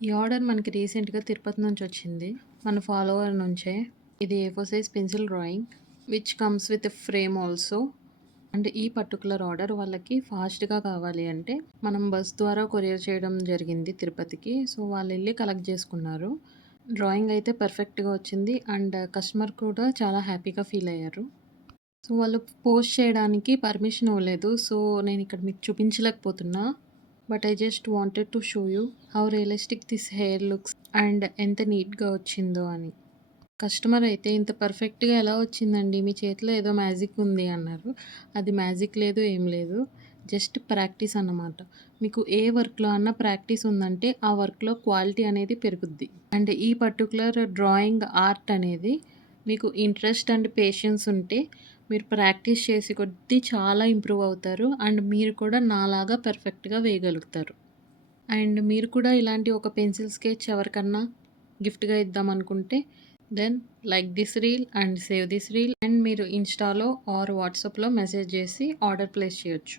ఈ ఆర్డర్ మనకి రీసెంట్‌గా తిరుపతి నుంచొచ్చింది. మన ఫాలోవర్ నుంచే. ఇది ఏ4 size pencil drawing which comes with frame also. And ఈ పర్టిక్యులర్ ఆర్డర్ వాళ్ళకి ఫాస్ట్‌గా కావాలి అంటే మనం బస్ ద్వారా కొరియర్ చేయడం జరిగింది తిరుపతికి. సో, వాళ్ళెళ్లి కలెక్ట్ చేసుకున్నారు. డ్రాయింగ్ అయితే పర్ఫెక్ట్‌గా వచ్చింది. అండ్ కస్టమర్ కూడా చాలా హ్యాపీగా ఫీల్ అయ్యారు. సో, వాళ్ళు పోస్ట్ చేయడానికి పర్మిషన్ ఇవ్వలేదు. సో, నేనిక్కడ మీకు చూపించలేకపోతున్నా. But I just wanted to show you how realistic this hair looks and ఎంత నీట్‌గా వచ్చిందో అని. కస్టమర్ అయితే ఇంత పర్ఫెక్ట్‌గా ఎలా వచ్చిందండి? మీ చేతిలో ఏదో మ్యాజిక్ ఉంది అన్నారు. అది మ్యాజిక్ లేదు, ఏం లేదు. జస్ట్ ప్రాక్టీస్ అన్నమాట. మీకు ఏ వర్క్‌లో అన్నా ప్రాక్టీస్ ఉందంటే ఆ వర్క్‌లో క్వాలిటీ అనేది పెరుగుద్ది. అండ్ ఈ పర్టిక్యులర్ డ్రాయింగ్ ఆర్ట్ అనేది మీకు ఇంట్రెస్ట్ అండ్ పేషెన్స్ ఉంటే మీరు ప్రాక్టీస్ చేసే కొద్దీ చాలా ఇంప్రూవ్ అవుతారు. అండ్ మీరు కూడా నాలాగా పర్ఫెక్ట్‌గా వేయగలుగుతారు. అండ్ మీరు కూడా ఇలాంటి ఒక పెన్సిల్ స్కెచ్ ఎవరికన్నా గిఫ్ట్‌గా ఇద్దామనుకుంటే then like this reel and save this reel and మీరు ఇన్‌స్టాలో ఆర్ వాట్సాప్‌లో మెసేజ్ చేసి ఆర్డర్ ప్లేస్ చేయొచ్చు.